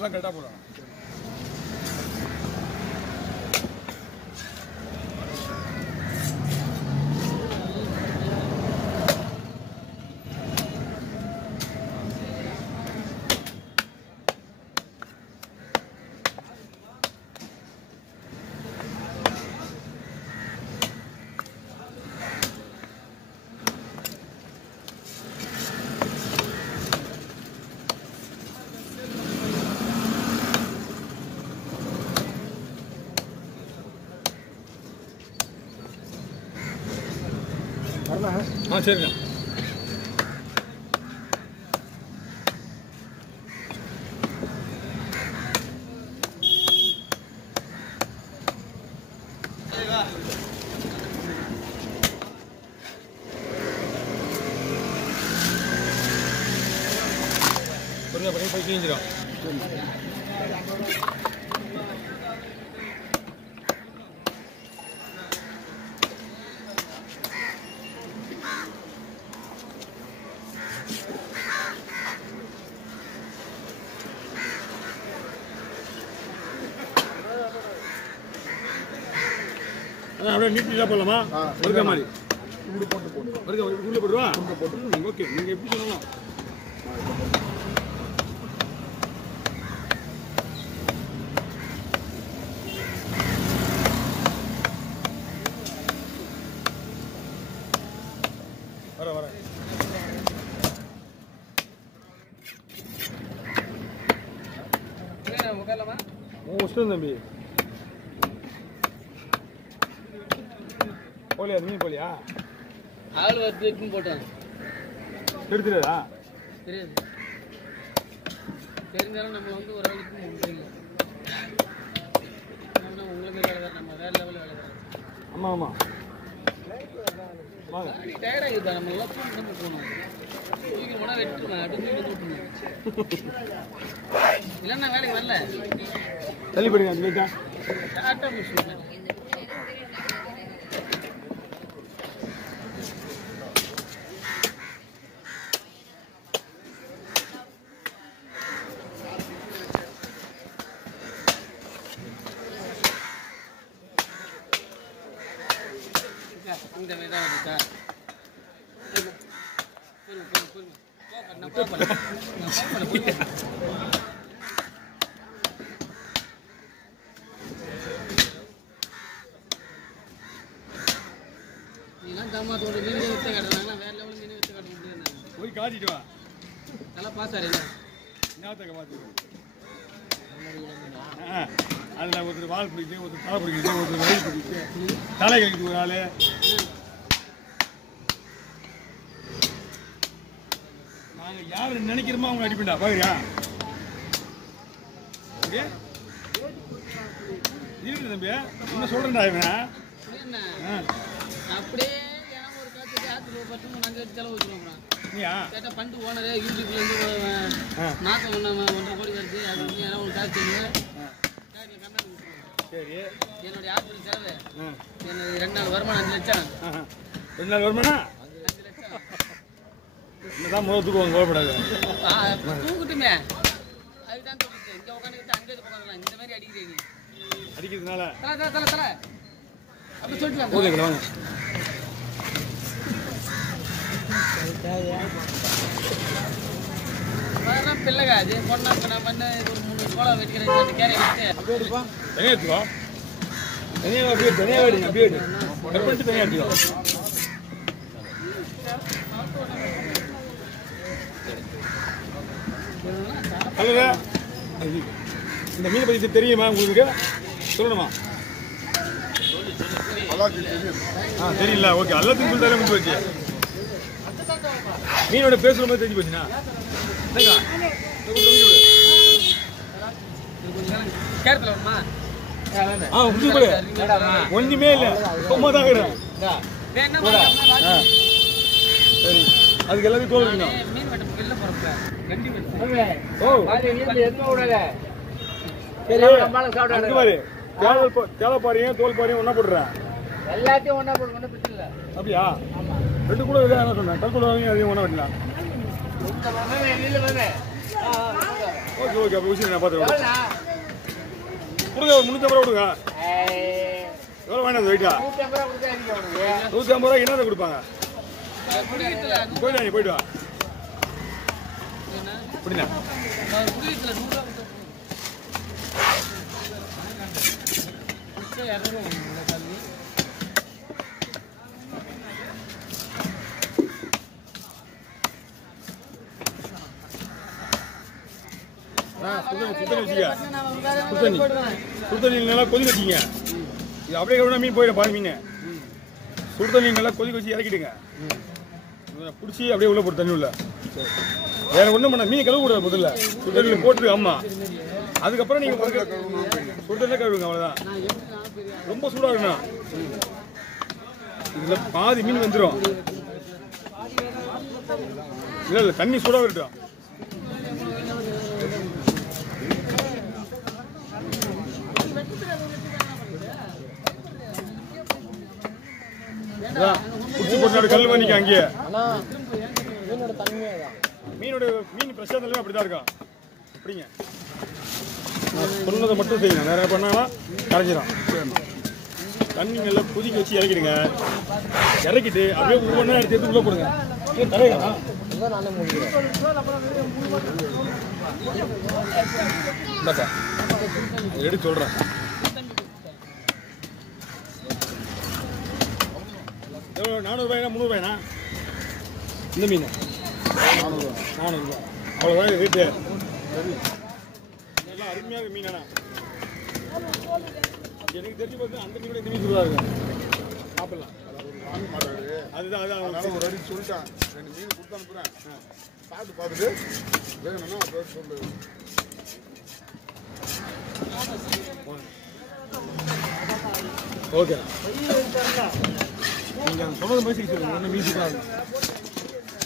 இதெல்லாம் கரெக்டாக போடணும். हाँ சரிண்ணா. பொறுமையாக பண்ணி போய் கிழிஞ்சிடும். அப்படியே நீட்டாக போடலாமா? வருக மாதிரி வருக உள்ளே போடுவா. ஓகே, நீங்கள் எப்படி சொல்லலாம்? வர வர இஷ்டம் தம்பி. போலியா மீன் போலியா? ஆள் வந்து போட்டேன். தெரியுதா? தெரியாது. தெரிஞ்சாலும் நம்ம வந்து ஒரு ஆளுக்கு முடியல. உங்களுக்கு வேலை வேறு, நம்ம வேறு லெவலில் வேலை வேறு. ஆமாம் ஆமாம். டயர்டாகிடுதா? நம்ம எல்லாம் தூக்கி போகணும். தூக்கி போனால் வெட்டுருவேன், அப்படின்னு தூக்கணும். இல்லைன்னா வேலைக்கு வரல. தள்ளி போடுங்க. அது கேட்டா டாட்டா மிஷின் இந்த வேதா இருக்கா? நீலாம் ஜாமாத்தோட மீன் வித்து காட்டுறாங்களா? வேற லெவலில் மீன் வித்து காட்ட முடியாது. போய் காட்டிட்டு வா. நல்லா பாஸ் ஆறீங்க. ஞாபகத்தை பார்த்துக்கோ. அதில் ஒருத்தர் வால் பிடிக்குது, ஒருத்தர் தலை பிடிக்குது, ஒருத்தர் வயிறு பிடிக்குது, தலை கழிக்குது ஒரு ஆள். நாங்கள் யார் நினைக்கிறோமோ அவங்க அடிப்பண்டா. பாக்குறியா? ஓகே இருக்குது தம்பி. என்ன சொல்கிறேன்டா இவன்? அப்படியே ஏன்னா ஒரு காலத்துக்கு ஆற்றுல 10 நாங்கள் செலவு வச்சுருவோம். நீயா கேட்டால் பண்டு ஓனரு யூடியூப்லேருந்து மாதம் 1.5 கோடி வருது. அது வந்து ஏன்னா ஒரு காசு சரி. என்னுடைய ஆஸ்பத்திரி செலவு என்னுடைய 2 நாள் வருமானம் 5 லட்சம். 2 நாள் வருமானம் 5 லட்சம். இன்னதான் முதல் தூக்குவாங்க. கோவப்படாது. தூக்கிட்டுமே அதுதான் தூக்கிட்டு இங்கே உட்காந்துக்கிட்டு அங்கே உட்காந்துக்கலாம். இந்த மாதிரி அடிக்கிறீங்க அடிக்கிறதுனால தலை தலை தலை அப்படி சொல்லிட்டு ஓகே வாங்க. வரலாம் பிள்ளைங்க அது பொண்ணா நான் பண்ண ஒரு 3 கோலம் வெட்டிக்கிறேன். கேரை வச்சு அப்படியே எடுப்பா. தனியாக எடுத்துக்கோ. தனியாக அப்படியே தனியாக எடுங்க. அப்படியே எடு. கட் பண்ணிட்டு தனியாக எடுத்துக்கோ. ஹலோ, இந்த மீனை பற்றி தெரியுமா உங்களுக்கு? சொல்லணுமா? தெரியல. ஓகே, எல்லாத்தையும் சொல்லிட்டாலே முடிஞ்சு போச்சு. மீனோட பேசுகிற மாதிரி தெரிஞ்சு போச்சுண்ணா. ஒண்ணுமே இல்ல, சும்மா தான் இருக்கிறேன். சரி, அதுக்கு எல்லாத்தையும் தோல் இருக்கணும். தேவை பாருங்க, தோல் பாருங்க, ஒன்னா போடுறேன். எல்லாத்தையும் ஒன்னா போடுங்க, பிரச்சனை இல்லை. அப்படியா? 2 கூட என்ன சொன்னேன், கல்குள்ள அதையும் ஒன்றா வெட்டலாம். ஓகே ஓகே அப்போ ஊசி நான் பார்த்துருவேன் கொடுங்க ஒரு 350 ரூபா கொடுங்க எவ்வளோ வேண்டாம் அந்த வெயிட்டா 150 ரூபா என்னதை கொடுப்பாங்க போயிட்டு போயிட்டு வா அப்படின்னா சுடுதண்ணி நல்லா கொதிக்க வச்சிங்க இது அப்படியே கூட மீன் போயிடும் பாரு மீன் சுடுதண்ணி நல்லா கொதிக்க வச்சு இறக்கிடுங்க பிடிச்சி அப்படியே உள்ள போட்டு தண்ணி உள்ள வேற ஒன்றும் பண்ண மீன் கழுவு கூடாது முதல்ல சுடுதண்ணி போட்டுருக்கு அம்மா அதுக்கப்புறம் நீங்க சுடுதண்ணி கழுவுங்க அவ்வளோதான் ரொம்ப சூடாக இருக்கணும் இதுல பாதி மீன் வந்துடும் இல்லை இல்லை தண்ணி சூடாக இருக்கட்டும் கல் பண்ணிக்க அங்கேயே மீனோட மீன் ஃப்ரெஷ்ஷாக இருந்தாலும் அப்படிதான் இருக்கும் அப்படிங்க சொன்னதை மட்டும் செய்யுங்க நிறைய பண்ணாலும் கரைஞ்சிடும் தண்ணி நல்லா கொதிக்க வச்சு இறக்கிடுங்க இறக்கிட்டு அப்படியே ஒவ்வொன்றா எடுத்து உள்ள போடுங்க தரையா எடுத்து சொல்றேன் எவ்வளோ 400 ரூபாய்னா 300 ரூபாய்னா இந்த மீன் 400 ரூபா அவ்வளோதான் ரேட்டு எல்லாம் அருமையாக மீனாண்ணா எனக்கு தெரிஞ்சு பார்த்து அந்த மீனோட இந்த மீன் சூடாக இருக்கும் சாப்பிடலாம் அதுதான் அதான் ஒரு அடி சொல்லிட்டேன் 2 மீன் கொடுத்து அனுப்புகிறேன் சாப்பிட்டு பார்த்துட்டு வேணும்னா அப்படியே சொல்லு ஓகே நீங்கள் சொன்னது மாதிரி சொல்லுங்கள் ஒன்றும் மியூசிக்காக இருக்கும்